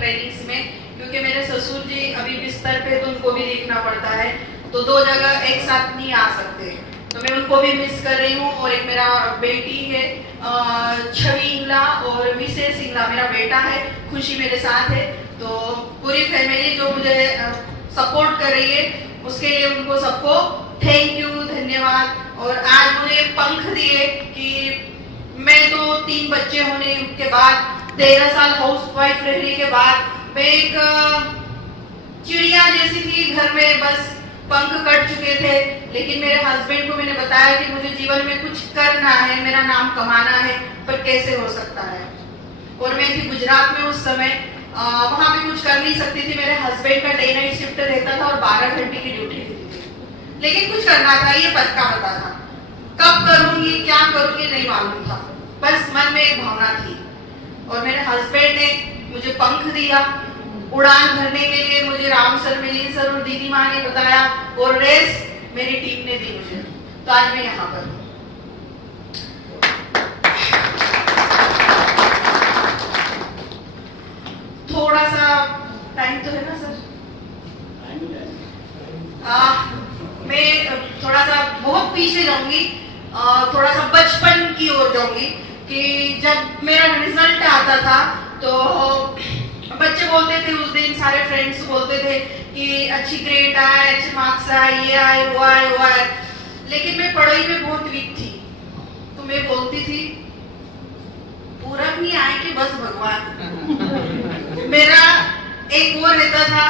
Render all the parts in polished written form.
Trainings में, क्योंकि मेरे ससुर जी अभी बिस्तर पे, तो उनको भी देखना पड़ता है, तो 2 जगह एक साथ नहीं आ सकते, तो मैं उनको भी मिस कर रही हूँ। और एक मेरा बेटी है छवि इंगला और विशेष इंगला मेरा बेटा है, खुशी मेरे साथ है। तो पूरी फैमिली जो मुझे सपोर्ट कर रही है उसके लिए उनको सबको थैंक यू, धन्यवाद। और आज मुझे पंख दिए कि मैं तो 3 बच्चे होने के बाद 13 साल हाउस वाइफ रहने के बाद मैं एक चिड़िया जैसी थी घर में, बस पंख कट चुके थे। लेकिन मेरे हस्बैंड को मैंने बताया कि मुझे जीवन में कुछ करना है, मेरा नाम कमाना है, पर कैसे हो सकता है। और मैं थी गुजरात में उस समय, वहां पे कुछ कर नहीं सकती थी। मेरे हस्बैंड का डे नाइट शिफ्ट रहता था और 12 घंटे की ड्यूटी रहती थी, लेकिन कुछ करना था, ये पक्का पता था। कब करूंगी, क्या करूंगी नहीं मालूम था, बस मन में एक भावना थी। और मेरे हस्बैंड ने मुझे पंख दिया उड़ान भरने के लिए। मुझे राम सर, मिलिंद सर और दीदी माँ ने बताया, और रेस मेरी टीम ने दी मुझे, तो आज मैं यहाँ पर हूँ। थोड़ा सा टाइम तो है ना सर? मैं थोड़ा सा बहुत पीछे जाऊंगी, थोड़ा सा बचपन की ओर जाऊंगी कि जब मेरा रिजल्ट आता था तो बच्चे बोलते थे उस दिन, सारे फ्रेंड्स बोलते थे कि अच्छी ग्रेड आए, अच्छे मार्क्स आए, ये आए, वो आए, वो आए। लेकिन मैं पढ़ाई में बहुत वीक थी, तो मैं बोलती थी पूरा नहीं आए कि बस भगवान। मेरा एक वो रहता था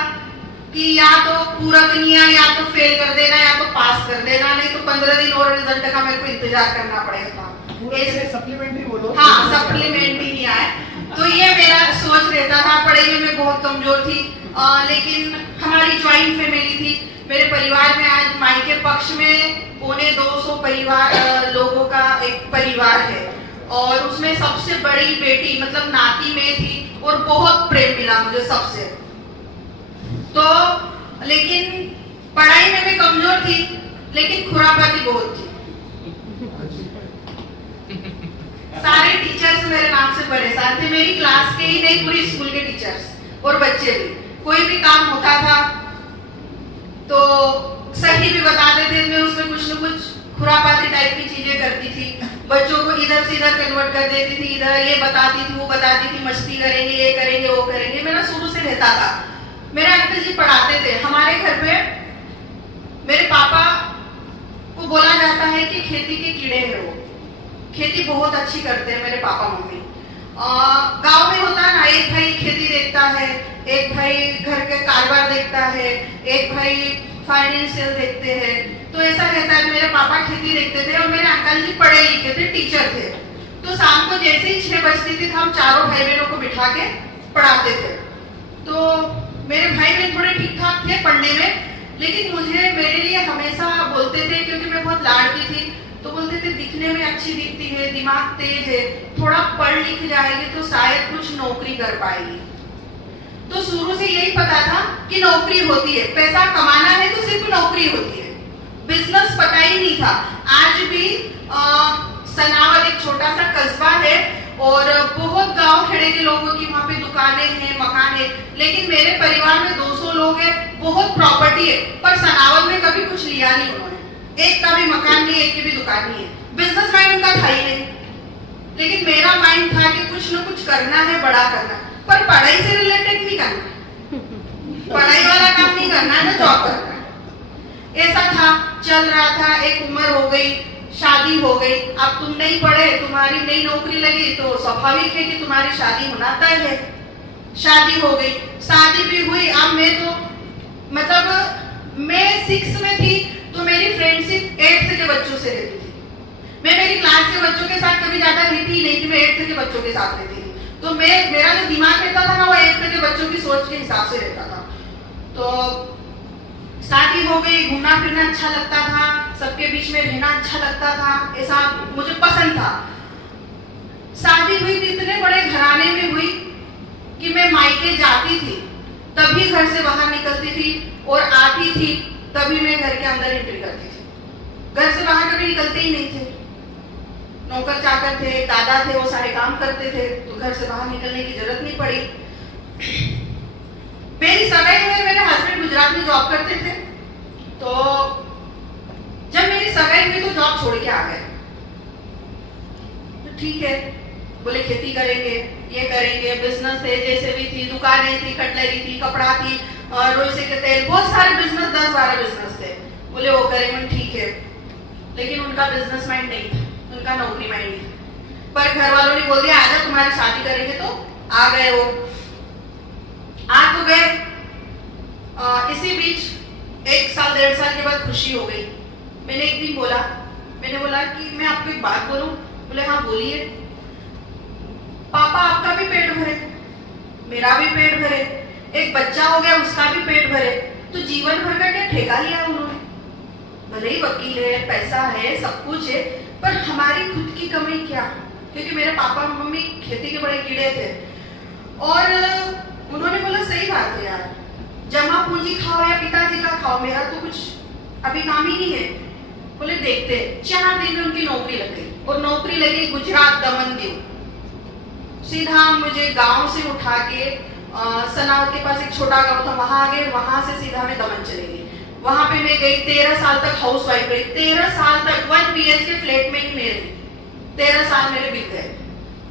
कि या तो पूरा नहीं आए, या तो फेल कर देना, या तो पास कर देना, नहीं तो 15 दिन और रिजल्ट का मेरे को इंतजार करना पड़ेगा। सप्लीमेंट्री बोलो। हाँ, सप्लीमेंट्री नहीं आए, तो ये मेरा सोच रहता था। पढ़ाई में मैं बहुत कमजोर थी, लेकिन हमारी ज्वाइंट फैमिली थी। मेरे परिवार में आज मायके पक्ष में 250 परिवार लोगों का एक परिवार है, और उसमें सबसे बड़ी बेटी मतलब नाती में थी, और बहुत प्रेम मिला मुझे सबसे। तो लेकिन पढ़ाई में मैं कमजोर थी, लेकिन खुरापाती बहुत थी। सारे टीचर्स मेरे नाम से परेशान थे, मेरी क्लास के ही नहीं, पूरी स्कूल के टीचर्स और बच्चे भी। कोई भी काम होता था तो सही भी बताते थे, मैं उसमें कुछ न कुछ खुरापाती टाइप की चीजें करती थी, बच्चों को इधर से इधर कन्वर्ट कर देती थी, इधर ये बताती थी, वो बताती थी, मस्ती करेंगे, ये करेंगे, वो करेंगे। मेरा शुरू से रहता था। मेरे अंकल जी पढ़ाते थे हमारे घर में। मेरे पापा को बोला जाता है कि खेती के कीड़े हैं, वो खेती बहुत अच्छी करते हैं मेरे पापा मम्मी। गांव में होता है ना, एक भाई खेती देखता है, एक भाई घर के कारोबार देखता है, एक भाई फाइनेंशियल देखते हैं, तो ऐसा रहता है। मेरे पापा खेती देखते थे और मेरे अंकल जी पढ़े लिखे थे, टीचर थे। तो शाम को जैसे ही 6 बजती थी, हम चारों भाई बहनों को बिठा के पढ़ाते थे। तो मेरे भाई बहन थोड़े ठीक ठाक थे पढ़ने में, लेकिन मुझे मेरे लिए हमेशा बोलते थे, क्योंकि मैं बहुत लाडली थी, तो बोलते थे दिखने में अच्छी दिखती है, दिमाग तेज है, थोड़ा पढ़ लिख जाएगी तो शायद कुछ नौकरी कर पाएगी। तो शुरू से यही पता था कि नौकरी होती है, पैसा कमाना है तो सिर्फ नौकरी होती है, बिजनेस पता ही नहीं था। आज भी सनावल एक छोटा सा कस्बा है और बहुत गांव खेड़े के लोगों की वहां पे दुकानें हैं, मकान है, लेकिन मेरे परिवार में 200 लोग हैं, बहुत प्रॉपर्टी है, पर सनावल में कभी कुछ लिया नहीं उन्होंने। एक का भी मकान नहीं, एक की भी दुकान नहीं है। बिजनेस माइंड उनका था ही नहीं, लेकिन मेरा माइंड था कि कुछ न कुछ करना है, बड़ा करना, पर पढ़ाई से रिलेटेड नहीं करना, पढ़ाई वाला काम नहीं करना है ना, जॉब करना है। ऐसा था, चल रहा था। एक उम्र हो गई, शादी हो गई। अब तुम नहीं पढ़े, तुम्हारी नई नौकरी लगी, तो स्वाभाविक है कि तुम्हारी शादी होना तय है। शादी हो गई, शादी भी हुई। अब मैं तो मतलब मैं 6 में थी, तो मेरी फ्रेंडशिप 8th के बच्चों से रहती थी। मैं मेरी क्लास के बच्चों के साथ कभी ज्यादा रहती ही नहीं थी, मैं 8th के बच्चों के साथ रहती थी। तो मेरा जो दिमाग रहता था ना, वो 8th के बच्चों की सोच के हिसाब से रहता था। तो शादी हो गई, घूमना फिरना अच्छा लगता था, सबके बीच में रहना अच्छा लगता था, ऐसा मुझे पसंद था। शादी हुई तो इतने बड़े घराने में हुई कि मैं मायके जाती थी तभी घर से बाहर निकलती थी, और आती थी तभी मैं घर के अंदर एंट्री करती थी। घर से बाहर कभी निकलते ही नहीं थे। नौकर चाकर थे, दादा थे, वो सारे काम करते थे, तो घर से बाहर निकलने की जरूरत नहीं पड़ी। मेरी सगाई में मेरे हस्बैंड गुजरात में जॉब करते थे, तो जब मेरी सगाई हुई तो जॉब छोड़ के आ गए। तो ठीक है, बोले खेती करेंगे, ये करेंगे, बिजनेस थे, जैसे भी थी, दुकानें थी, कटलरी थी, कपड़ा थी, रोसे के तेल, बहुत सारे बिजनेस, 10-12 बिजनेस थे। बोले वो करेंगे, ठीक है। लेकिन उनका बिजनेस माइंड नहीं था, उनका नौकरी माइंड था। पर घर वालों ने बोल दिया आजा तुम्हारी शादी करेंगे, तो आ गए। वो आ तो गए। इसी बीच 1 साल 1.5 साल के बाद खुशी हो गई। मैंने एक दिन बोला, मैंने बोला कि मैं आपको एक बात बोलूं? बोले हाँ बोलिए। पापा आपका भी पेट भरे, मेरा भी पेट भरे, एक बच्चा हो गया उसका भी पेट भरे, तो जीवन भर का क्या ठेका लिया उन्होंने? भले ही वकील है, पैसा है, सब कुछ है, पर हमारी खुद की कमी क्या? क्योंकि मेरे पापा मम्मी खेती के बड़े कीड़े थे, और उन्होंने बोला सही बात है यार, जमा पूंजी खाओ या पिताजी का खाओ, मेरा तो कुछ अभी काम ही नहीं है। बोले देखते। 4 दिन में उनकी नौकरी लग गई, और नौकरी लगी गुजरात दमन दीव। सीधा मुझे गांव से उठा के सनावद के पास एक छोटा गांव था, वहां आ गए, वहां से सीधा मैं दमन चले गई। वहां पे मैं गई, 13 साल तक हाउस वाइफ रही, 13 साल तक 1 BHK फ्लैट में ही मैं रही। 13 साल मेरे बीत गए,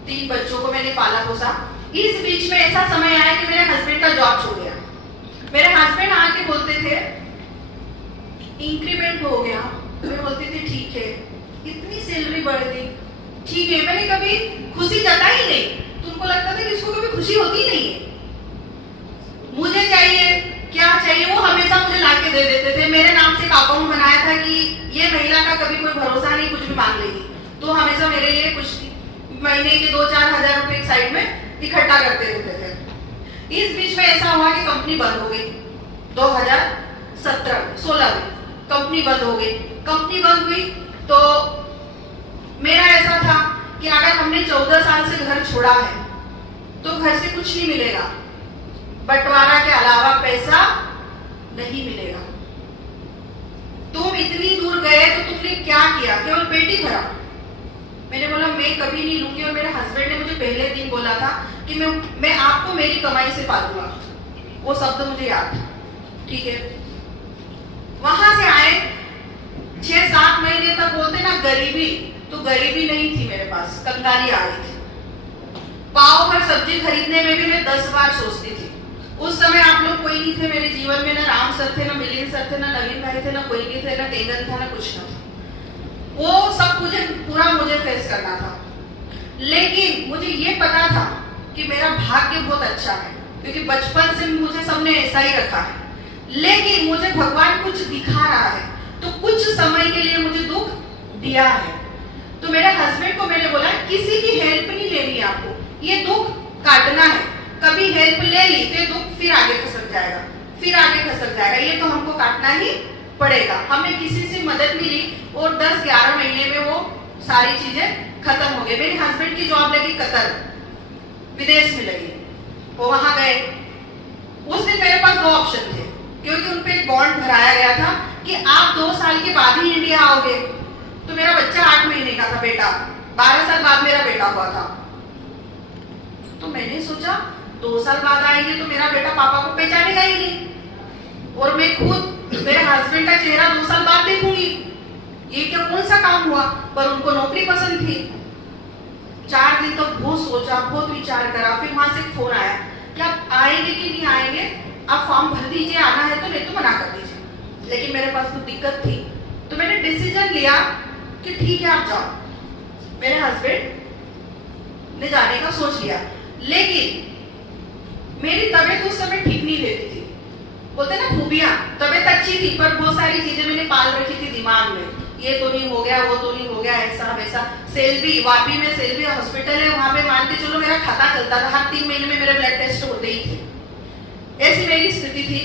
3 बच्चों को मैंने पाला पोसा। इस बीच में ऐसा समय आया कि मेरे हस्बैंड का जॉब छूट गया। मेरे हस्बैंड आके बोलते थे इंक्रीमेंट हो गया, मैं बोलती थी ठीक है, इतनी सैलरी बढ़ गई, ठीक है। मैंने कभी खुशी जताई नहीं, तुमको लगता था कि इसको कभी खुशी होती नहीं है। मुझे चाहिए, क्या चाहिए वो हमेशा मुझे लाके दे देते थे। मेरे नाम से एक अकाउंट बनाया था कि ये महिला का कभी कोई भरोसा नहीं, कुछ भी मांग लेगी, तो हमेशा मेरे लिए कुछ महीने के 2-4 हजार रुपए एक साइड में इकट्ठा करते रहते थे। इस बीच में ऐसा हुआ कि कंपनी बंद हो गई। 2016 में कंपनी बंद हो गई। कंपनी बंद हुई तो मेरा ऐसा था कि अगर हमने 14 साल से घर छोड़ा है तो घर से कुछ नहीं मिलेगा, बंटवारा के अलावा पैसा नहीं मिलेगा। तुम इतनी दूर गए तो तुमने क्या किया? केवल पेट ही भरा। मैंने बोला मैं कभी नहीं लूंगी, और मेरे हस्बैंड ने मुझे पहले दिन बोला था कि मैं आपको मेरी कमाई से पालूंगा, वो शब्द मुझे याद था। ठीक है, वहां से आए 6-7 महीने तक बोलते ना गरीबी, तो गरीबी नहीं थी मेरे पास, कंगाली आ गई थी। पाव भर सब्जी खरीदने में भी मैं 10 बार सोचती थी। उस समय आप लोग कोई नहीं थे मेरे जीवन में, ना राम सर थे, ना मिलिंद सर थे, ना नवीन भाई थे, ना कोई नहीं थे, ना टेंगन था, ना कुछ ना था। वो सब मुझे फेस करना था। लेकिन मुझे ये पता था कि मेरा भाग्य बहुत अच्छा है, क्योंकि बचपन से मुझे सबने ऐसा ही रखा है। लेकिन मुझे भगवान कुछ दिखा रहा है, तो कुछ समय के लिए मुझे दुख दिया है। तो मेरे हस्बैंड को मैंने बोला किसी की हेल्प नहीं लेनी है आपको, ये दुख काटना है। कभी हेल्प ले ली तो दुख फिर आगे खसक जाएगा, फिर आगे खसक जाएगा, ये तो हमको काटना ही पड़ेगा। हमें किसी से मदद मिली और 10-11 महीने में वो सारी चीजें खत्म हो गई। मेरे हस्बैंड की जॉब लगी कतर, विदेश में लगी, वो वहां गए। उस दिन मेरे पास 2 ऑप्शन थे, क्योंकि उनपे एक बॉन्ड भराया गया था कि आप 2 साल के बाद ही इंडिया आओगे। तो मेरा बच्चा 8 महीने का था, बेटा 12 साल बाद मेरा बेटा हुआ था। तो मैंने सोचा 2 साल बाद आएंगे तो मेरा बेटा पापा को पहचानेगा ही नहीं, और मैं खुद मेरे हस्बैंड का चेहरा 2 साल बाद देखूंगी। ये क्या कौन सा काम हुआ? पर उनको नौकरी पसंद थी। 4 दिन तक बहुत सोचा, बहुत विचार करा। फिर वहां से फोन आया कि आप आएंगे कि नहीं आएंगे, आप फॉर्म भर दीजिए, आना है तो, नहीं तो मना कर दीजिए। लेकिन मेरे पास कुछ दिक्कत थी, तो मैंने डिसीजन लिया कि ठीक है आप जाओ। मेरे हस्बैंड ने जाने का सोच लिया, लेकिन मेरी तबीयत उस समय ठीक नहीं रहती थी। बोलते ना खूबियां, तबीयत अच्छी थी पर बहुत सारी चीजें मैंने पाल रखी थी दिमाग में, ये तो नहीं हो गया, वो तो नहीं हो गया, ऐसा वैसा। सेल्वी, वापी में सेल्वी हॉस्पिटल है, वहां पे मान के चलो मेरा खाता चलता था, हर 3 महीने में मेरे ब्लड टेस्ट होते ही थे। ऐसी मेरी स्थिति थी।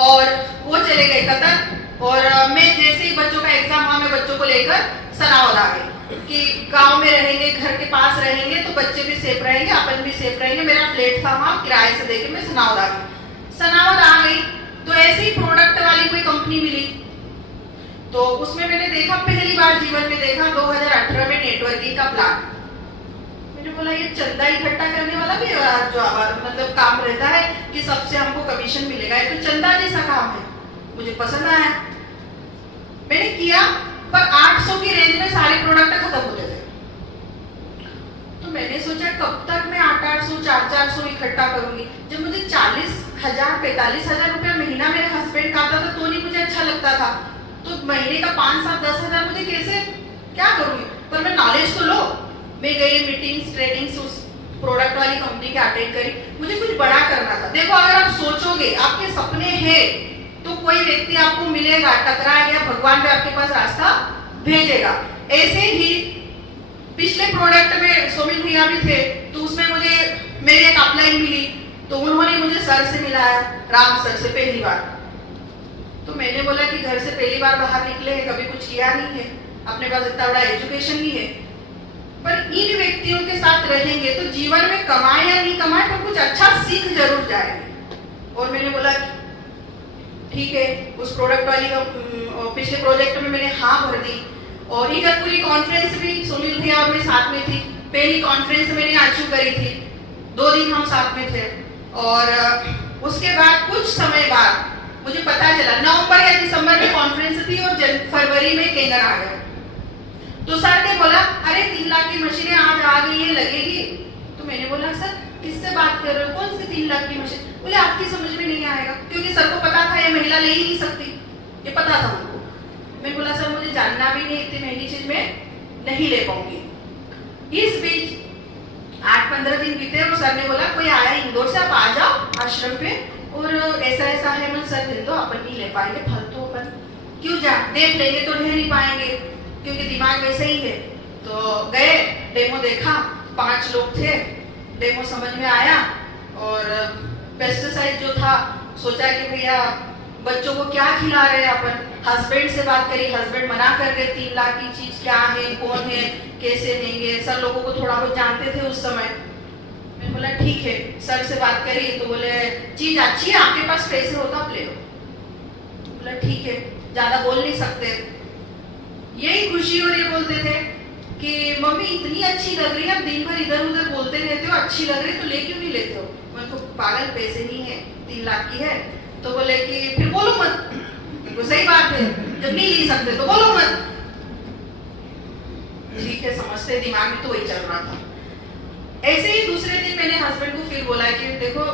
और वो चले गए कतर, और मैं जैसे ही बच्चों का एग्जाम हुआ, मैं बच्चों को लेकर सनावद आ गई कि गांव में रहेंगे, घर के पास रहेंगे तो बच्चे भी सेफ रहेंगे, अपन भी सेफ रहेंगे। मेरा फ्लैट था वहां, किराए से देके मैं सनावद आ गई। सनावद आ गई तो ऐसे ही प्रोडक्ट वाली कोई कंपनी मिली, तो उसमें मैंने देखा, पहली बार जीवन में देखा 2018 में नेटवर्किंग का प्लान। मैंने बोला ये चंदा इकट्ठा करने वाला भी जो मतलब काम रहता है, कि सबसे हमको कमीशन मिलेगा, ये तो चंदा जैसा काम है। मुझे पसंद आया, मैंने किया, पर 800 की रेंज में सारे प्रोडक्ट खत्म होते थे। तो मैंने सोचा कब तक मैं 800 400 इकट्ठा करूंगी, जब मुझे 40,000 45,000 रुपया महीना मेरे हस्बैंड का आता था तो नहीं मुझे अच्छा लगता था, तो महीने का 5-7-10,000 मुझे कैसे क्या करूंगी। पर मैं नॉलेज तो लो, मैं गई मीटिंग्स ट्रेनिंग्स उस प्रोडक्ट वाली कंपनी के अटेंड करी, मुझे कुछ बड़ा करना था। देखो अगर आप सोचोगे, आपके सपने हैं, तो कोई व्यक्ति आपको मिलेगा, टकराएगा, भगवान भी आपके पास रास्ता भेजेगा। ऐसे ही पिछले प्रोडक्ट में सोमिल भैया भी थे, तो उसमें मुझे मेरी एक अपलाइन मिली, तो उन्होंने मुझे सर से मिलाया, राम सर से पहली बार। तो मैंने बोला कि घर से पहली बार बाहर निकले हैं, कभी कुछ किया नहीं है, अपने पास इतना बड़ा एजुकेशन नहीं है, पर इन व्यक्तियों के साथ रहेंगे तो जीवन में कमाए या नहीं कमाए पर कुछ अच्छा सीख जरूर जाएंगे। और मैंने बोला ठीक है, उस प्रोडक्ट वाली पिछले प्रोजेक्ट में मैंने हाँ भर दी। और इगतपुरी कॉन्फ्रेंस भी सुनील भैया और मैं साथ में थी, पहली कॉन्फ्रेंस मैंने अचीव करी थी, 2 दिन हम साथ में थे। और उसके बाद कुछ समय बाद मुझे पता चला, नवंबर या दिसंबर में कॉन्फ्रेंस थी और फरवरी में केंद्र आ गया। तो सर ने बोला अरे 3 लाख की मशीनें आज आ गई है, लगेगी। तो मैंने बोला सर किससे बात कर रहे हो, कौन सी 3 लाख की मशीन। बोले आपकी समझ में नहीं आएगा, क्योंकि सर को पता था ये महिला ले ही नहीं सकती, ये पता था उनको। मैं बोला सर मुझे जानना भी नहीं, इतनी महंगी चीज में नहीं ले पाऊंगी। इस बीच 8-15 दिन बीते और सर ने बोला कोई आया इंदौर से, आप आ जाओ आश्रम पे, और ऐसा ऐसा है। मैं सर दे दो, अपन नहीं ले पाएंगे, फालतू अपन क्यों जा, देख लेंगे तो ले नहीं पाएंगे, क्योंकि दिमाग वैसे ही है। तो गए, डेमो देखा, 5 लोग थे, डेमो समझ में आया। और पेस्टिसाइड जो था, सोचा कि भैया बच्चों को क्या खिला रहे हैं अपन। हस्बैंड से बात करी, हस्बैंड मना कर रहे, 3 लाख की चीज क्या है, कौन है, कैसे देंगे। सर लोगों को थोड़ा बहुत जानते थे उस समय। मैंने बोला ठीक है, सर से बात करी तो बोले चीज अच्छी है, आपके पास पैसे हो तो आप ले लो। बोला ठीक है, ज्यादा बोल नहीं सकते। यही खुशी और ये बोलते थे कि मम्मी इतनी अच्छी लग रही है, आप दिन भर इधर उधर बोलते रहते हो, अच्छी लग रही है तो ले क्यों नहीं लेते हो। मैं तो पागल, पैसे नहीं है, 3 लाख की है। तो बोले कि फिर बोलो मत, तो सही बात है, जब नहीं ले सकते तो बोलो मत। ठीक है, समझते, दिमाग में तो वही चल रहा था। ऐसे ही दूसरे दिन मैंने हस्बैंड को फिर बोला कि देखो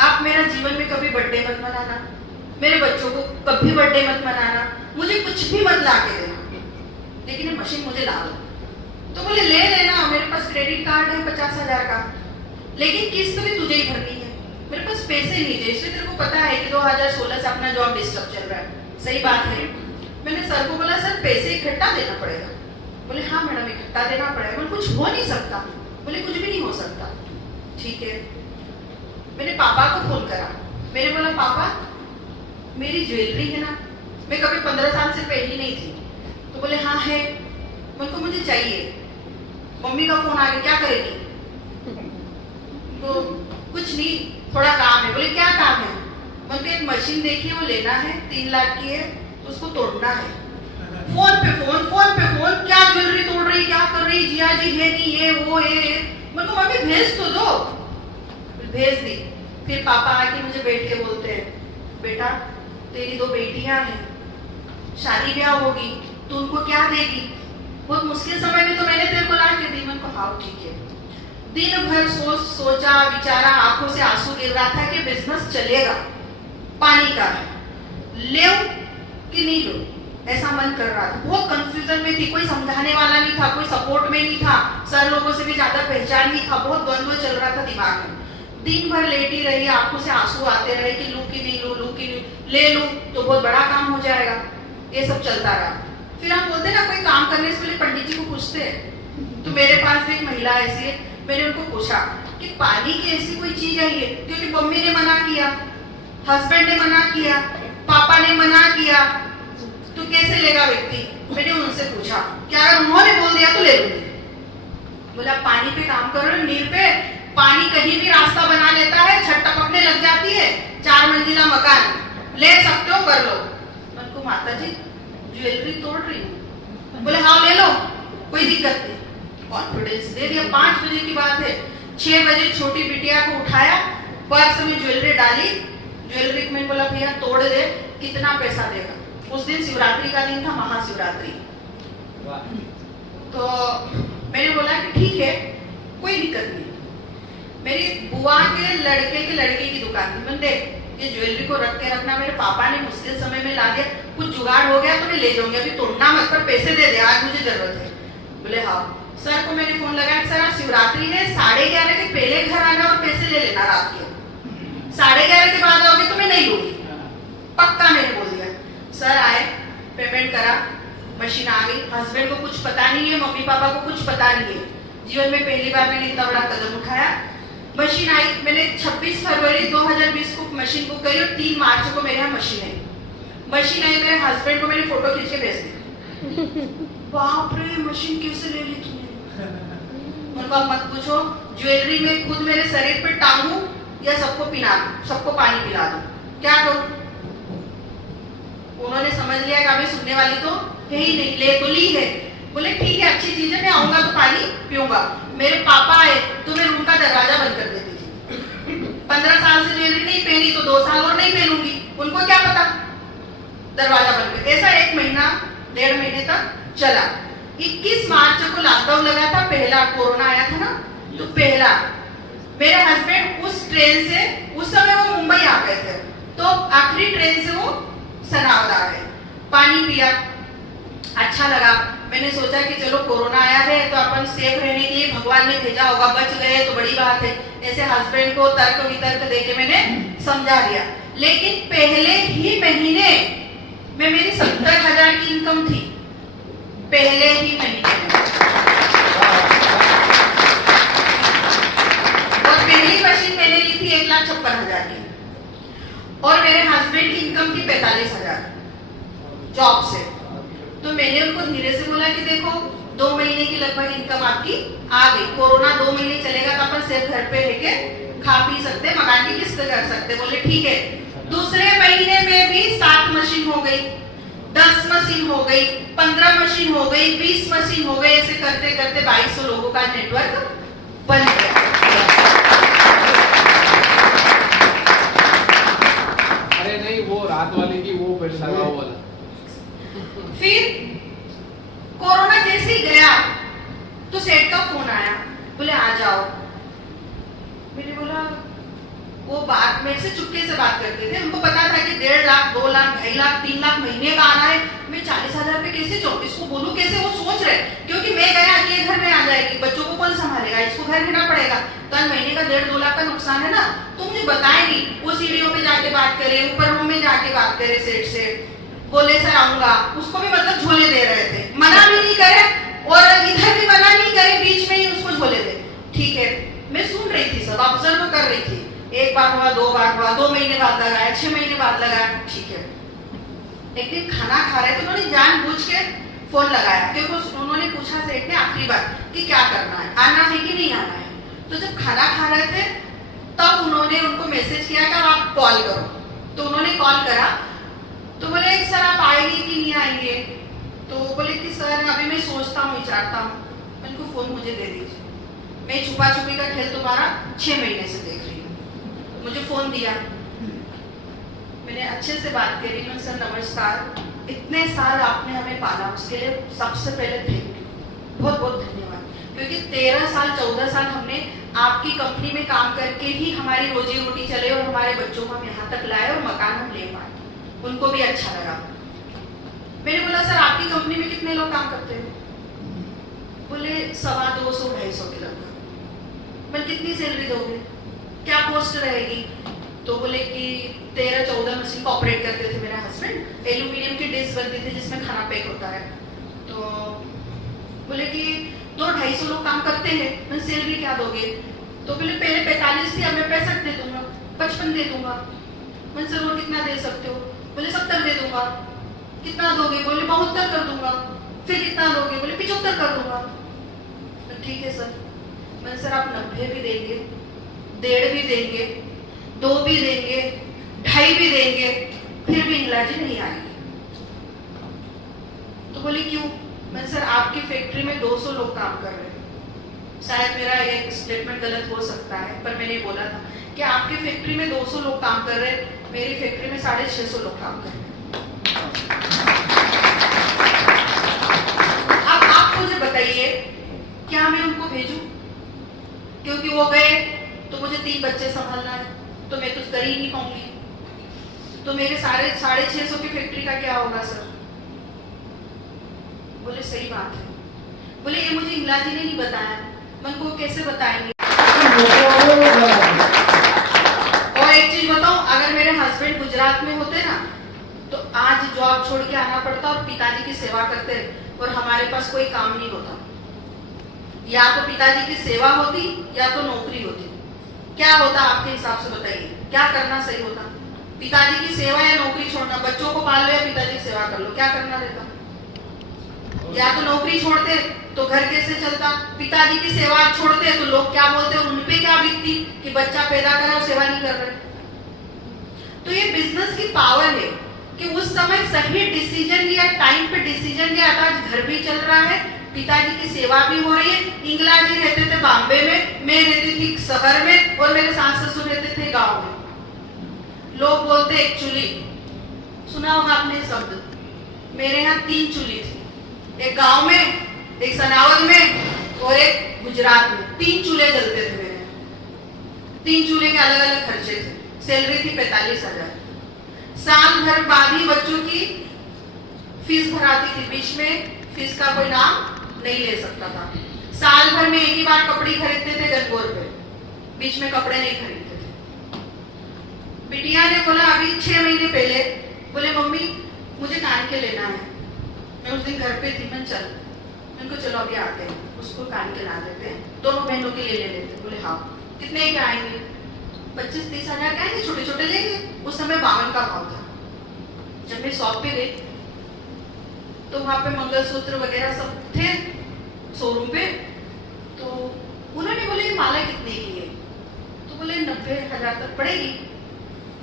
आप मेरा जीवन में कभी बर्थडे मत मनाना, मेरे बच्चों को कभी बर्थडे मत मनाना, मुझे कुछ भी मत ला के देना, लेकिन ये मशीन मुझे ला दो। तो बोले ले लेना, मेरे पास क्रेडिट कार्ड है 50,000 का, लेकिन किस्त भी तुझे ही भरनी है, मेरे पास पैसे नहीं। जैसे तेरे को पता है कि 2016 से अपना जॉब डिस्टर्ब चल रहा है, सही बात है। मैंने सर को बोला सर पैसे इकट्ठा देना पड़ेगा। बोले हाँ मैडम इकट्ठा देना पड़ेगा। बोले कुछ हो नहीं सकता। बोले कुछ भी नहीं हो सकता। ठीक है, मैंने पापा को फोन करा, मैंने बोला पापा मेरी ज्वेलरी है ना, मैं कभी 15 साल से पहनी नहीं थी। तो बोले हाँ है, उनको मुझे चाहिए। मम्मी का फोन आ गया, क्या करेगी। तो कुछ नहीं, थोड़ा काम है। बोले क्या काम है। मैंने एक मशीन देखी है, वो लेना है, 3 लाख की है, तो उसको तोड़ना है। फोन पे फोन, फोन पे फोन, क्या ज्वेलरी तोड़ रही, क्या कर रही, जिया जी है नहीं, ये वो है। मैं तो मम्मी भेज तो दो, भेज दी। फिर पापा आके मुझे बैठ के बोलते हैं बेटा तेरी 2 बेटियां हैं, शादी ब्याह होगी, तू उनको क्या देगी। बहुत मुश्किल समय में तो मैंने तेरे को ला के दी। मैंने कहा हाँ ठीक है। दिन भर सोचा विचारा, आंखों से आंसू गिर रहा था कि बिजनेस चलेगा, पानी का है, ले कि नहीं लो, ऐसा मन कर रहा था। बहुत कंफ्यूजन में थी, कोई समझाने वाला नहीं था, कोई सपोर्ट में नहीं था, सर लोगों से भी ज्यादा पहचान नहीं था, बहुत द्वंद्व चल रहा था दिमाग में। दिन भर लेटी रही, आंखों से आंसू आते रहे कि लू कि नहीं लू, लू कि नहीं, ले लू तो बहुत बड़ा काम हो जाएगा। ये सब चलता रहा। फिर हम बोलते ना कोई काम करने से पहले पंडित जी को पूछते हैं। तो मेरे पास भी एक महिला ऐसी है, मैंने उनको पूछा कि पानी की ऐसी कोई चीज है ये, क्योंकि मम्मी ने मना किया, हस्बैंड ने मना किया, पापा ने मना किया, तो कैसे लेगा व्यक्ति। मैंने उनसे पूछा क्या अगर उन्होंने बोल दिया तो ले लूंगी। बोला पानी पे काम करो, नीर पे पानी कहीं भी रास्ता बना लेता है, छत टपकने लग जाती है, 4 मंजिला मकान, ले सकते हो कर लो। मैं को माता जी ज्वेलरी तोड़ रही हूँ। बोले हाँ ले लो, कोई दिक्कत नहीं। कॉन्फिडेंस दे दिया। 5 बजे की बात है, 6 बजे छोटी बिटिया को उठाया, पर्स में ज्वेलरी डाली, ज्वेलरी में बोला भैया तोड़ दे, कितना पैसा देगा। उस दिन शिवरात्रि का दिन था, महाशिवरात्रि। तो मैंने बोला कि ठीक है, कोई दिक्कत नहीं। मेरी बुआ के लड़के की दुकान थी। मैंने देख ये ज्वेलरी को रख के रखना, मेरे पापा ने मुश्किल समय में ला दिया, कुछ जुगाड़ हो गया तो मैं ले जाऊंगी, अभी तोड़ना मत, पर पैसे दे दे, आज मुझे जरूरत है। बोले हाँ। सर को मैंने फोन लगाया, सर आज शिवरात्रि है, 11:30 के पहले घर आना और पैसे ले लेना रात के, 11:30 के बाद आओगे तो मैं नहीं लूंगी, पक्का मैंने बोल दिया। सर आए, पेमेंट करा, मशीन आ गई। हस्बैंड को कुछ पता नहीं है, मम्मी पापा को कुछ पता नहीं है, जीवन में पहली बार मैंने इतना बड़ा कदम उठाया। मशीन आई, मैंने 26 फरवरी 2020 को मशीन बुक करी और 3 मार्च को मेरे यहाँ मशीन आई। मशीन आई, मेरे हस्बैंड को मैंने फोटो खींच के भेज दी। बाप रे, मशीन कैसे ले ली तूने? उनको मत पूछो, ज्वेलरी में खुद मेरे शरीर पे टांगू या सबको पानी पिला दूं, क्या करूं? उन्होंने समझ लिया कि अभी सुनने वाली तो है ही नहीं, ले तो ली है। बोले ठीक है, अच्छी चीज है, मैं आऊंगा तो पानी पीऊंगा। मेरे पापा आए तो मैं रूम का दरवाजा बंद कर देती थी। 15 साल से ज्वेलरी नहीं पहनी तो 2 साल और नहीं पहनूंगी, उनको क्या पता, दरवाजा बंद कर। ऐसा 1 महीना 1.5 महीने तक चला। 21 मार्च को लॉकडाउन लगा था, पहला कोरोना आया था ना, तो पहला मेरे हस्बैंड उस ट्रेन से, उस समय वो मुंबई आ गए थे, तो आखिरी ट्रेन से वो सनावद आ गए। पानी पिया, अच्छा लगा। मैंने सोचा कि चलो कोरोना आया है तो अपन सेफ रहने के लिए भगवान ने भेजा होगा, बच गए तो बड़ी बात है। ऐसे हस्बैंड को तर्क वितर्क देके मैंने समझा दिया। लेकिन पहले ही महीने में मेरी 70,000 की इनकम थी, पहले ही महीने में। और पहली मशीन मैंने ली थी 1,56,000 की, और मेरे हस्बैंड की इनकम थी 45,000 जॉब से। तो मैंने उनको धीरे से बोला कि देखो 2 महीने की लगभग इनकम आपकी आ गई, कोरोना 2 महीने चलेगा तो अपन सिर्फ घर पे लेके खा पी सकते, मकान की किस्त कर सकते। बोले ठीक है। दूसरे महीने में भी 7 मशीन हो गई, 10 मशीन हो गई, 15 मशीन हो गई, 20 मशीन हो गई। ऐसे करते करते 2200 लोगों का नेटवर्क बन गया। अरे नहीं, वो रात वाले की वो पैसा वाला। फिर कोरोना जैसे ही गया तो सेठ का फोन आया, बोले आ जाओ। मैंने बोला, वो बात मेरे से चुपके से बात करते थे, उनको पता था कि 1.5 लाख 2 लाख 2.5 लाख 3 लाख महीने का आना है। मैं 40,000 पे कैसे जाऊं, इसको बोलूं कैसे? वो सोच रहे, क्योंकि मैं गया अकेले घर में आ जाएगी, बच्चों को कौन संभालेगा, इसको घर रहना पड़ेगा, तो महीने का 1.5-2 लाख का नुकसान है ना। तो मुझे बताए नहीं, वो सीढ़ियों पे जाके बात करे, ऊपर रूम में जाके बात करे सेठ से। बोले सर आऊंगा, उसको भी मतलब झोले दे रहे थे, मना भी नहीं करे और इधर भी मना नहीं करे, बीच में ही उसको झोले दे। ठीक है, मैं सुन रही थी, सब ऑब्जर्व कर रही थी। 1 बार हुआ, 2 बार हुआ, 2 महीने बाद लगाया, 6 महीने बाद लगाया, ठीक है। एक दिन खाना खा रहे थे, उन्होंने जानबूझ के फोन लगाया, क्योंकि उन्होंने पूछा सेठ ने आखिरी बार कि क्या करना है, आना है कि नहीं आना है। तो जब खाना खा रहे थे तब उन्होंने उनको मैसेज किया कि आप कॉल करो। तो उन्होंने कॉल करा, तो बोले सर आप आएंगे कि नहीं आएंगे? तो बोले कि सर अभी मैं सोचता हूँ, विचारता हूँ। उनको फोन मुझे दे दीजिए, मैं छुपा छुपी का खेल तुम्हारा 6 महीने से देख रही हूँ। मुझे फोन दिया, मैंने अच्छे से बात करी। मैं सर नमस्कार, इतने साल आपने हमें पाला, उसके लिए सबसे पहले थैंक यू, बहुत बहुत धन्यवाद। क्योंकि 13 साल 14 साल हमने आपकी कंपनी में काम करके ही हमारी रोजी रोटी चले और हमारे बच्चों को हम यहाँ तक लाए और मकान हम ले पाए। उनको भी अच्छा लगा। मैंने बोला सर आपकी कंपनी में कितने लोग काम करते हैं? बोले 250-250 के लगभग। मैं कितनी सैलरी दोगे, क्या पोस्ट रहेगी? तो बोले कि 13-14 मशीन को ऑपरेट करते थे मेरा हस्बैंड, एल्यूमिनियम की डिश बनती थी जिसमें खाना पैक होता है। तो बोले कि 200-250 लोग काम करते हैं, मैं सैलरी क्या दोगे? तो बोले पहले 45 थी, अब मैं 65 दे दूंगा, 55 दे दूंगा। मैं सर वो कितना दे सकते हो? बोले 70 दे दूंगा। कितना दोगे? बोले 72 कर दूंगा। फिर कितना दोगे? बोले 75 कर दूंगा। ठीक है सर। मैंने सर आप 90 भी देंगे, 1.5 भी देंगे, 2 भी देंगे, 2.5 भी देंगे, फिर भी इलाज नहीं आएगी। तो बोले क्यों? मैंने सर आपकी फैक्ट्री में 200 लोग काम कर रहे हैं, शायद मेरा एक स्टेटमेंट गलत हो सकता है, पर मैंने बोला था कि आपकी फैक्ट्री में 200 लोग काम कर रहे हैं, मेरी फैक्ट्री में 650 लोग काम कर रहे हैं। अब आप मुझे बताइए, क्या मैं उनको भेजूं? क्योंकि वो गए तो मुझे 3 बच्चे संभालना है, तो मैं कुछ कर ही नहीं पाऊंगी, तो मेरे 650 की फैक्ट्री का क्या होगा सर? बोले सही बात है। बोले ये मुझे इमला जी ने नहीं बताया, मैं उनको कैसे बताएंगे? और एक चीज बताऊं, अगर मेरे हस्बैंड गुजरात में होते ना, तो आज जॉब छोड़ के आना पड़ता और पिताजी की सेवा करते और हमारे पास कोई काम नहीं होता। या तो पिताजी की सेवा होती या तो नौकरी होती। क्या होता आपके हिसाब से बताइए, क्या करना सही होता? पिताजी की सेवा या नौकरी छोड़ना? बच्चों को पाल लो या पिताजी की सेवा कर लो, क्या करना रहता? या तो नौकरी छोड़ते तो घर कैसे चलता? पिताजी की सेवा छोड़ते तो लोग क्या बोलते, और उनपे क्या बीतती कि बच्चा पैदा करा और सेवा नहीं कर रहे। तो ये बिजनेस की पावर है कि उस समय सही डिसीजन लिया, टाइम पे डिसीजन लिया था। घर भी चल रहा है, पिताजी की सेवा भी हो रही है। इंगला जी रहते थे बॉम्बे में, मैं रहती थी शहर में, और मेरे सास ससुर रहते थे गांव में। लोग बोलते एक चूल्ही, सुना होगा आपने शब्द। मेरे यहाँ 3 चूल्ही थी, एक गांव में, एक सनावद में और एक गुजरात में। 3 चूल्हे जलते थे मेरे। 3 चूल्हे के अलग अलग खर्चे थे। सैलरी थी 45,000। साल भर बाद ही बच्चों की फीस भराती थी। बीच में फीस का कोई नाम नहीं ले सकता था। साल भर में एक ही बार कपड़े खरीदते थे गनगौर पे, बीच में कपड़े नहीं खरीदते थे। बिटिया ने बोला अभी 6 महीने पहले, बोले मम्मी मुझे कान के लेना है। मैं उस दिन घर पे थी, मैं उनको चलो अभी आते हैं, उसको कान के ला देते हैं, दोनों बहनों के लिए ले लेते। बोले हाँ, कितने के आएंगे? 25-30 हजार के आएंगे, छोटे छोटे लेंगे। उस समय 52 का भाव था। जब मैं शॉप पे गई तो वहां पे मंगलसूत्र वगैरह सब थे शोरूम पे। तो उन्होंने बोले माला कितने की है? तो बोले 90,000 तक पड़ेगी।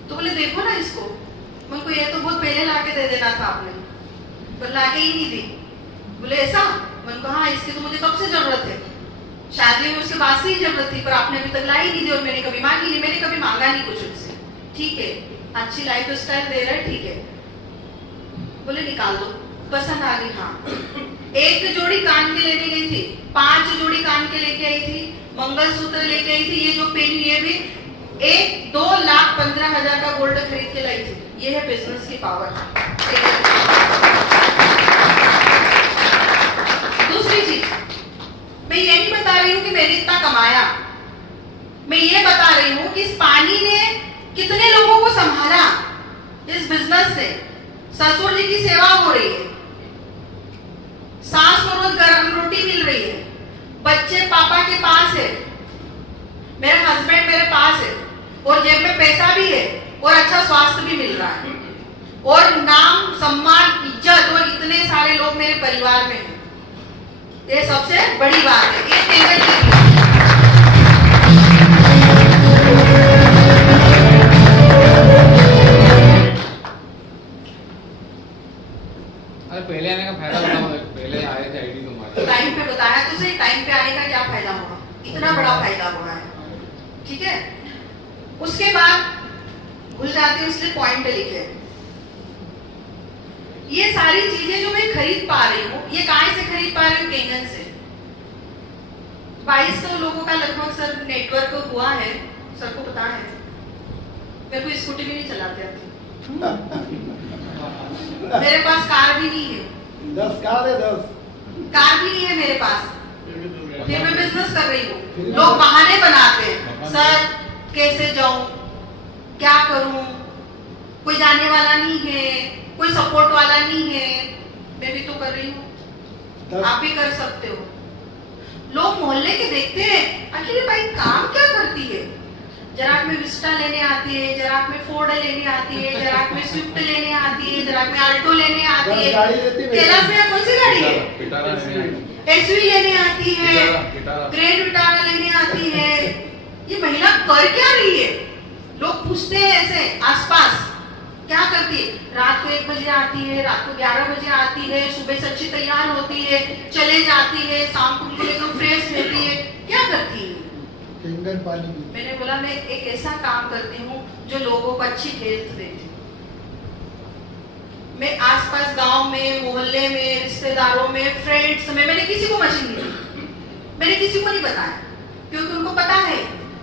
तो बोले देखो ना इसको। मैं उनको ये तो बहुत पहले लाके दे देना था आपने, पर लाके ही नहीं दी। बोले ऐसा? मैं उनको हाँ, इसकी तो मुझे कब से जरूरत है, शादी में उसके बाद से ही जरूरत थी, पर आपने अभी तक लाई नहीं दी और मैंने कभी मांगी नहीं, मैंने कभी मांगा नहीं कुछ उनसे। ठीक है, अच्छी लाइफ स्टाइल दे रहे, ठीक है। बोले निकाल दो, पसंद आ गई। हाँ, एक जोड़ी कान के लेने गई थी, 5 जोड़ी कान के लेके आई थी, मंगलसूत्र लेके आई थी। ये जो पेन, ये भी 2,15,000 का गोल्ड खरीद के लाई थी। ये है बिजनेस की पावर। दूसरी चीज, मैं ये नहीं बता रही हूँ कि मैंने इतना कमाया, मैं ये बता रही हूँ कि इस पानी ने कितने लोगों को संभाला। इस बिजनेस से ससुर जी की सेवा हो रही है, सास को रोज गर्म रोटी मिल रही है, बच्चे पापा के पास है, मेरा हस्बैंड मेरे पास है, और जेब में पैसा भी है, और अच्छा स्वास्थ्य भी मिल रहा है, और नाम सम्मान इज्जत, और इतने सारे लोग मेरे परिवार में हैं। ये सबसे बड़ी बात है। ये पेमेंट पहले आने का फायदा बताओ। पहले आए थे आईडी तुम्हारे, टाइम पे बताया तो सही, टाइम पे आने का क्या फायदा होगा? इतना बड़ा फायदा हो रहा है, ठीक है। उसके बाद भूल जाती हूँ, इसलिए पॉइंट पे लिखे। ये सारी चीजें जो मैं खरीद पा रही हूँ, ये कहां से खरीद पा रही हूँ? केंगन से। 2200 लोगों का लगभग सर नेटवर्क हुआ है, सर को पता है। मेरे को स्कूटी भी नहीं चलाते आती, मेरे पास कार भी नहीं है। 10 कार है, 10 कार भी नहीं है मेरे पास, फिर मैं बिजनेस कर रही हूँ। लोग बहाने बनाते हैं, सर कैसे जाऊं, क्या करूं, कोई जाने वाला नहीं है, कोई सपोर्ट वाला नहीं है। मैं भी तो कर रही हूँ, आप भी कर सकते हो। लोग मोहल्ले के देखते हैं, आखिर भाई काम क्या करती है? जराक में विस्टा लेने आती है, जराक में फोर्ड लेने आती है, जराक में स्विफ्ट लेने आती है, जराक में आल्टो लेने आती है। कैलाश में कौन सी गाड़ी है? एसवी लेने आती है, ग्रेट विटारा लेने आती है। ये महिला कर क्या रही है? लोग पूछते हैं ऐसे आसपास, क्या करती है? रात को 1 बजे आती है, रात को 11 बजे आती है, सुबह से अच्छी तैयार होती है, चले जाती है, शाम को बिल्कुल एकदम फ्रेश रहती है। क्या करती है? टेंडर पानी भी। मैंने बोला मैं एक ऐसा काम करती हूँ जो लोगों को अच्छी हेल्थ देती हूँ। मैं आसपास गांव में, मोहल्ले में, रिश्तेदारों में, फ्रेंड्स में मैंने किसी को मशीन नहीं दी, मैंने किसी को नहीं बताया, क्योंकि उनको पता है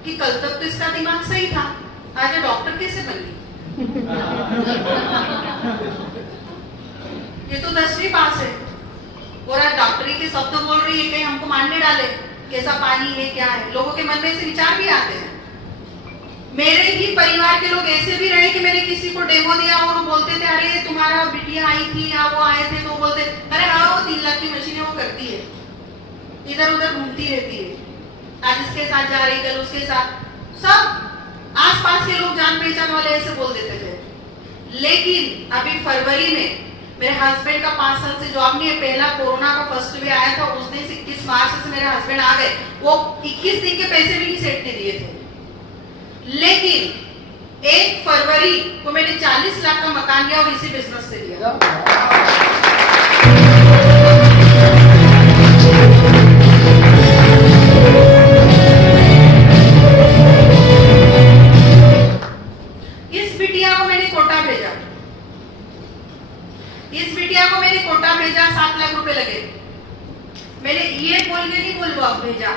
कि कल तक तो इसका दिमाग सही था, आज ये डॉक्टर कैसे बन गई। ये तो 10वीं पास है और आज डॉक्टरी के शब्द बोल रही है, कहीं हमको मानने डाले कैसा पानी है क्या है। लोगों के मन में ऐसे विचार भी आते हैं। मेरे ही परिवार के लोग ऐसे भी रहे कि मैंने किसी को डेमो दिया और वो बोलते थे अरे तुम्हारा बिटिया आई थी या वो आए थे, तो बोलते अरे हाँ वो 3 लाख की मशीनें वो करती है, इधर उधर घूमती रहती है, आज इसके साथ जा रही कल उसके साथ। सब आसपास के लोग जान पहचान वाले ऐसे बोल देते थे। लेकिन अभी फरवरी में मेरे हस्बैंड का 5 साल से जॉब नहीं है, पहला कोरोना का फर्स्ट वे आया था, उस दिन से 21 मार्च से मेरे हस्बैंड आ गए, वो 21 दिन के पैसे भी नहीं सेट ने दिए थे। लेकिन 1 फरवरी को मैंने 40 लाख का मकान लिया और इसी बिजनेस से लिया। इस बिटिया को मैंने कोटा भेजा, इस बिटिया को मैंने कोटा भेजा, 7 लाख रुपए लगे। मैंने ये बोल के नहीं बोलवा भेजा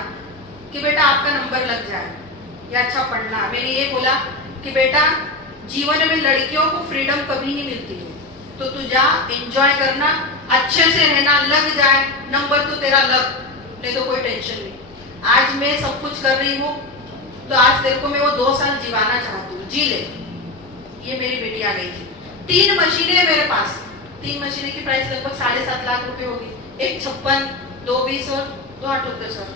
कि बेटा आपका नंबर लग जाए या अच्छा पढ़ना। मैंने ये बोला कि बेटा जीवन में लड़कियों को फ्रीडम कभी नहीं मिलती है, तो तू जा एंजॉय करना, अच्छे से रहना, लग जाए नंबर तो तेरा लग, नहीं तो कोई टेंशन नहीं। आज मैं सब कुछ कर रही हूँ, तो आज तेरे को मैं वो 2 साल जीवाना चाहती हूँ, जी ले। ये मेरी बेटियां गई थी। 3 मशीनें है मेरे पास, 3 मशीनें की प्राइस लगभग 7.5 लाख रुपए होगी, एक 56, 2 20 और 2 78 सर,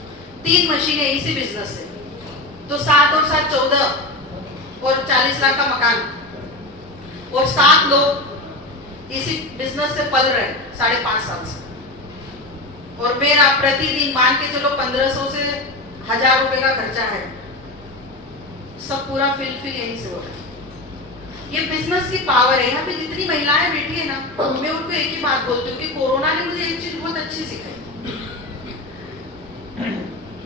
3 मशीनें इसी बिजनेस से। तो 7 और 7 14 और 40 लाख का मकान और 7 लोग इसी बिजनेस से पल रहे 5.5 साल से। और मेरा प्रतिदिन मान के चलो 1500 से 1000 रुपए का खर्चा है, सब पूरा फिल यहीं से हो रहा है। ये बिजनेस की पावर है। यहाँ पे जितनी महिलाएं बैठी है ना, मैं उनको एक ही बात बोलती हूँ कि कोरोना ने मुझे एक चीज बहुत अच्छी सिखाई।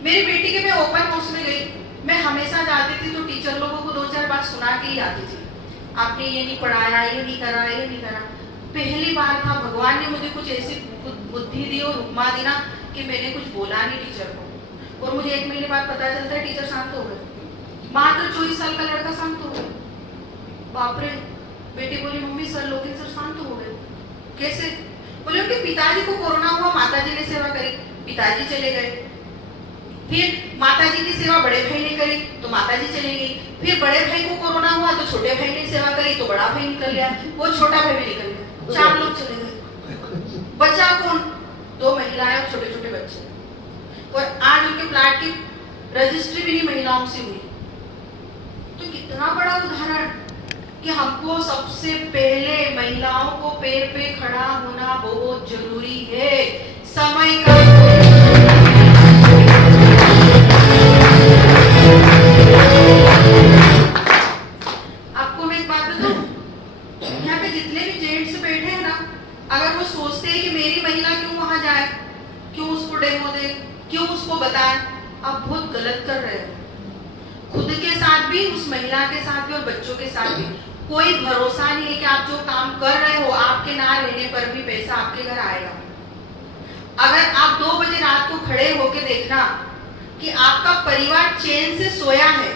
मेरी बेटी के मैं ओपन हाउस में गई, मैं हमेशा जाती थी तो टीचर लोगों को 2-4 बात सुना के ही आती थी, आपने ये नहीं पढ़ाया, ये नहीं करा, ये नहीं करा। पहली बार था भगवान ने मुझे कुछ ऐसी बुद्धि दी और उपमा दी ना कि मैंने कुछ बोला नहीं टीचर को, और मुझे 1 महीने बाद पता चलता है टीचर शांत हो गए। मात्र 24 साल का लड़का शांत हो गया। बाप रे, बेटी बोली मम्मी सर लोग सर शांत हो गए, कैसे? बोले उनके पिताजी को कोरोना हुआ, माताजी ने सेवा करी, पिताजी चले गए। फिर माताजी की सेवा बड़े भाई ने करी तो माताजी चली गई। फिर बड़े भाई को कोरोना हुआ तो छोटे भाई ने सेवा करी तो बड़ा भाई निकल गया, वो छोटा भाई भी निकल गया, 4 लोग चले गए। बचा कौन? 2 महिलाएं और छोटे छोटे बच्चे। और आज उनके प्लाट की रजिस्ट्री भी नहीं महिलाओं से हुई। तो कितना बड़ा उदाहरण कि हमको सबसे पहले महिलाओं को पैर पे खड़ा होना बहुत जरूरी है। समय का आपको मैं एक बात बताऊं, यहाँ पे जितने भी जेंट्स बैठे हैं ना, अगर वो सोचते हैं कि मेरी महिला क्यों वहां जाए, क्यों उसको डेमो दे, क्यों उसको बताए, आप बहुत गलत कर रहे हो। खुद के साथ भी, उस महिला के साथ भी और बच्चों के साथ भी। कोई भरोसा नहीं है कि आप जो काम कर रहे हो आपके ना रहने पर भी पैसा आपके घर आएगा। अगर आप 2 बजे रात को खड़े होकर देखना कि आपका परिवार चैन से सोया है,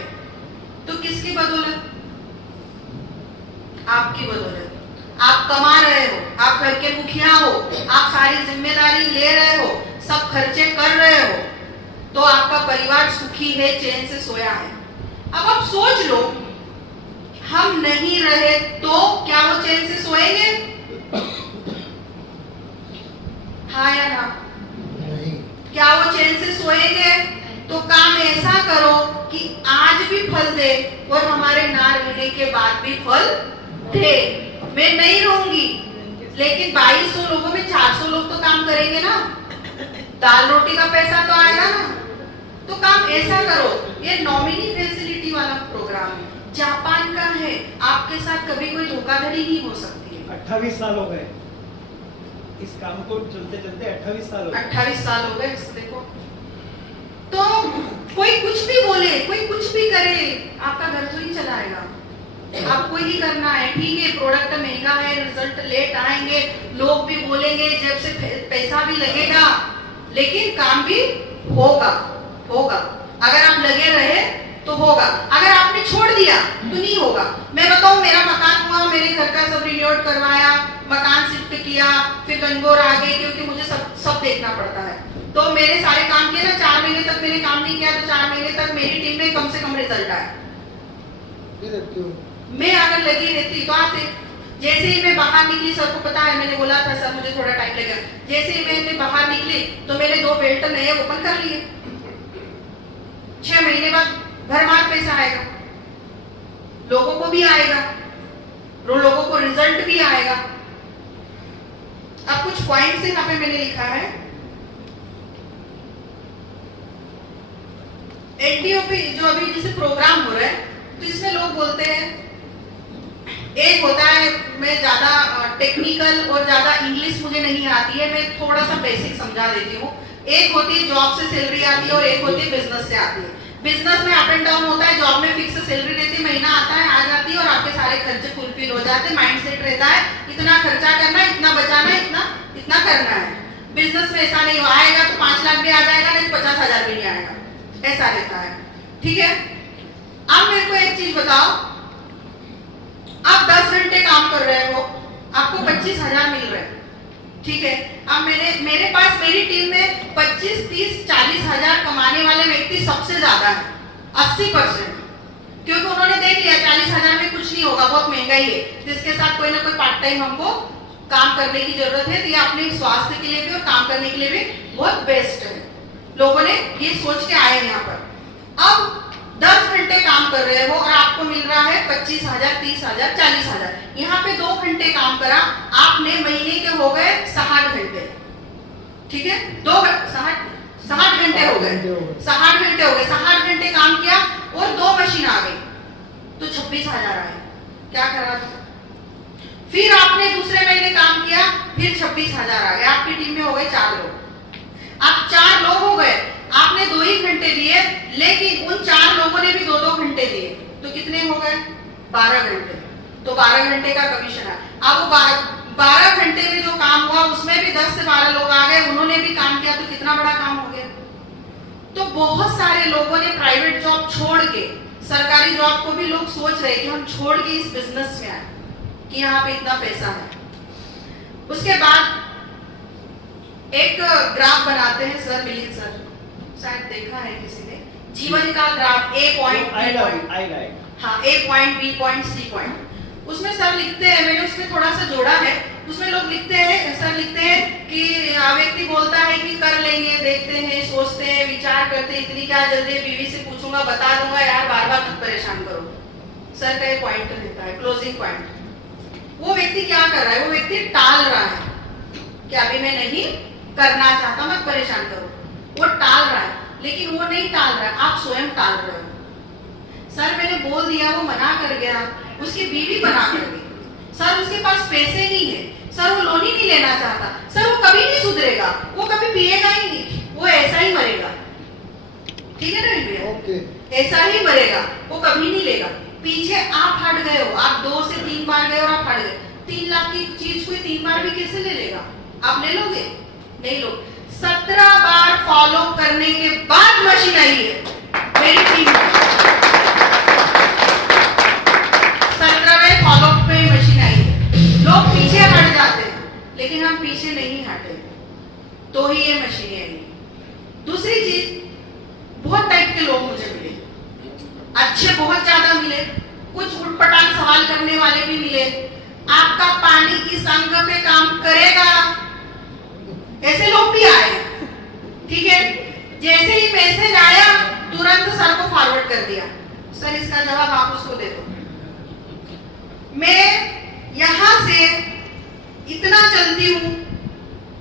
तो किसकी बदौलत? आपकी बदौलत। आप कमा रहे हो, आप घर के मुखिया हो, आप सारी जिम्मेदारी ले रहे हो, सब खर्चे कर रहे हो, तो आपका परिवार सुखी है, चैन से सोया है। अब आप सोच लो, हम नहीं रहे तो क्या वो चैन से सोएंगे? हाँ या ना? नहीं। क्या वो चैन से सोएंगे? तो काम ऐसा करो कि आज भी फल दे और हमारे ना रहने के बाद भी फल दे। मैं नहीं रहूंगी, लेकिन 2200 लोगों में 400 लोग तो काम करेंगे ना, दाल रोटी का पैसा तो आएगा ना। तो काम ऐसा करो, ये नॉमिनी फैसिलिटी वाला प्रोग्राम है, जापान का है, आपके साथ कभी कोई धोखाधड़ी नहीं हो सकती है। 28 साल हो गए इस काम को चलते चलते, 28 साल हो गए। 28 साल हो गए, देखो तो कोई कुछ भी बोले, कोई कुछ भी करे, आपका घर तो नहीं चलाएगा। आपको ही करना है। ठीक है, प्रोडक्ट महंगा है, रिजल्ट लेट आएंगे, लोग भी बोलेंगे, जेब से पैसा भी लगेगा, लेकिन काम भी होगा। अगर आप लगे रहे तो होगा। अगर आपने छोड़ दिया तो नहीं होगा। मैं बताऊं, मेरा मकान हुआ, मेरे घर का सब रिन्यूट करवाया, मकान शिफ्ट किया, फिर गंगोर आ गई, क्योंकि मुझे सब देखना पड़ता है। तो मेरे सारे काम किए ना, 4 महीने तक मैंने काम नहीं किया, तो 4 महीने तक मेरी टीम में कम से कम रिजल्ट आया। मैं अगर लगी रहती तो आते। जैसे ही मैं बाहर निकली, सर को पता है, मैंने बोला था सर मुझे थोड़ा टाइम लगेगा। जैसे ही मैंने बाहर निकली तो मैंने 2 बेल्ट नए ओपन कर लिए। 6 महीने बाद भरमार पैसा आएगा, लोगों को भी आएगा, लोगों को रिजल्ट भी आएगा। अब कुछ पॉइंट्स यहाँ पे मैंने लिखा है। एनटीओपी जो अभी जैसे प्रोग्राम हो रहा है, तो इसमें लोग बोलते हैं, एक होता है मैं ज्यादा टेक्निकल और ज्यादा इंग्लिश मुझे नहीं आती है, मैं थोड़ा सा बेसिक समझा देती हूँ। एक होती है जॉब से सैलरी आती है और एक होती है बिजनेस से आती है। बिजनेस में अप एंड डाउन होता है, जॉब में फिक्स सैलरी रहती है, महीना आता है, आ जाती है और आपके सारे खर्चे फुलफिल हो जाते हैं। माइंडसेट रहता है इतना खर्चा करना, इतना बचाना, इतना करना है। बिजनेस में ऐसा नहीं आएगा तो 5 लाख भी आ जाएगा, नहीं 50,000 भी नहीं आएगा, ऐसा रहता है। ठीक है, अब मेरे को एक चीज बताओ, आप 10 घंटे काम कर रहे हो, आपको 25,000 मिल रहे हैं। ठीक है, अब मेरे पास मेरी टीम में 25, 30, 40,000 कमाने वाले व्यक्ति सबसे ज्यादा है, 80%, क्योंकि उन्होंने देख लिया 40,000 में कुछ नहीं होगा, बहुत महंगा ही है, जिसके साथ कोई ना कोई पार्ट टाइम हमको काम करने की जरूरत है। तो ये अपने स्वास्थ्य के लिए भी और काम करने के लिए भी बहुत बेस्ट है। लोगों ने ये सोच के आए यहाँ पर। अब 10 घंटे काम कर रहे हो और आपको मिल रहा है 25,000, 30,000, 40,000। यहाँ पे 2 घंटे काम करा, आपने महीने के हो गए 60 घंटे। ठीक है, 60 घंटे हो गए, 60 घंटे हो गए, 60 घंटे काम किया और 2 मशीन आ गई, तो 26,000 आए। क्या करा? फिर आपने दूसरे महीने काम किया, फिर 26,000 आ गए। आपकी टीम में हो गए 4 लोग। अब 4 लोग हो गए, आपने 2 ही घंटे दिए, लेकिन उन 4 लोगों ने भी 2-2 घंटे दिए, तो कितने हो गए? 12 घंटे। तो 12 घंटे का कमीशन है। अब वो 12 घंटे में जो काम हुआ उसमें भी 10 से 12 लोग आ गए, उन्होंने भी काम किया, तो कितना बड़ा काम हो गया। तो बहुत सारे लोगों ने प्राइवेट जॉब छोड़ के, सरकारी जॉब को भी लोग सोच रहे कि हम छोड़ के इस बिजनेस में आए कि यहाँ पे इतना पैसा है। उसके बाद एक ग्राफ बनाते हैं सर, मिलिंद सर, शायद देखा है किसी ने, जीवन का ग्राफ, A पॉइंट, हाँ, A point, B point, C point. उसमें सर लिखते हैं, मैंने उसमें थोड़ा सा जोड़ा है, उसमें लोग लिखते हैं, सर लिखते हैं कि व्यक्ति बोलता है कि कर लेंगे, देखते हैं, सोचते हैं, विचार करते हैं, इतनी क्या जल्दी, बीवी से पूछूंगा, बता दूंगा, यार बार बार मत परेशान करो। सर का ये पॉइंट रहता है, क्लोजिंग पॉइंट। वो व्यक्ति क्या कर रहा है? वो व्यक्ति टाल रहा है कि अभी मैं नहीं करना चाहता, मत परेशान करो। वो टाल रहा है, लेकिन वो नहीं टाल रहा है, आप स्वयं टाल रहे हो। सर मैंने बोल दिया, वो मना कर गया, उसकी बीवी मना कर गई, सर उसके पास पैसे नहीं है, सर वो लोन ही नहीं लेना चाहता, सर वो कभी नहीं सुधरेगा, वो कभी पिएगा ही नहीं, वो ऐसा ही मरेगा। ठीक है ना भैया? ऐसा ही मरेगा, वो कभी नहीं लेगा। पीछे आप हट गए हो, आप 2 से 3 बार गए और आप हट गए। 3 लाख की चीज कोई 3 बार भी कैसे ले लेगा? आप ले लोगे? नहीं लोगे। 17 बार फॉलो करने के बाद मशीन आई है मेरी टीम में। 17वें फॉलो पे मशीन आई है। लोग पीछे हट जाते हैं, लेकिन हम पीछे नहीं हटे, तो ही ये मशीनें आई। दूसरी चीज, बहुत टाइप के लोग मुझे मिले, अच्छे बहुत ज्यादा मिले, कुछ उठपटांग सवाल करने वाले भी मिले। आपका पानी की संग पे काम करेगा, ऐसे लोग भी आए। ठीक है, जैसे ही मैसेज आया तुरंत सर को फॉरवर्ड कर दिया, सर इसका जवाब आप उसको दे दो। मैं यहां से इतना चलती हूं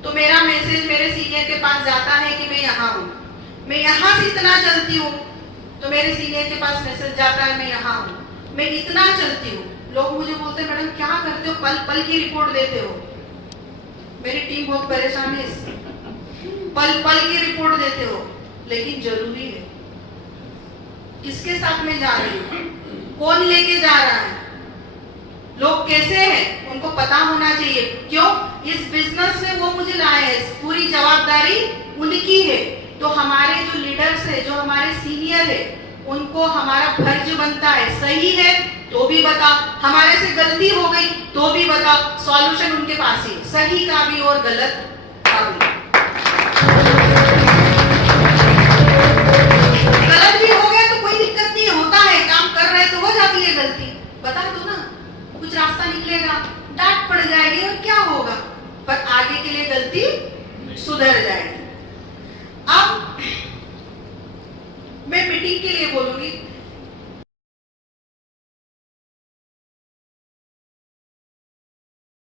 तो मेरा मैसेज मेरे सीनियर के पास जाता है कि मैं यहां हूं। मैं यहां से इतना चलती हूं तो मेरे सीनियर के पास मैसेज जाता है मैं यहां हूं। मैं इतना चलती हूं, लोग मुझे बोलते हैं मैडम क्या करते हो, पल पल की रिपोर्ट देते हो। मेरी टीम बहुत परेशान है इससे, पल पल की रिपोर्ट देते हो। लेकिन जरूरी है। किसके साथ में जा रही हूँ, कौन लेके जा रहा है, लोग कैसे हैं, उनको पता होना चाहिए। क्यों? इस बिजनेस में वो मुझे लाए हैं, पूरी जवाबदारी उनकी है। तो हमारे जो लीडर्स है, जो हमारे सीनियर है, उनको हमारा फर्ज बनता है। सही है तो भी बता, हमारे से गलती हो गई तो भी बता, सॉल्यूशन उनके पास ही, सही का भी और गलत का भी। गलत भी हो गया तो कोई दिक्कत नहीं, होता है, काम कर रहे तो हो जाती है गलती, बता दो ना, कुछ रास्ता निकलेगा, डांट पड़ जाएगी और क्या होगा, पर आगे के लिए गलती सुधर जाएगी।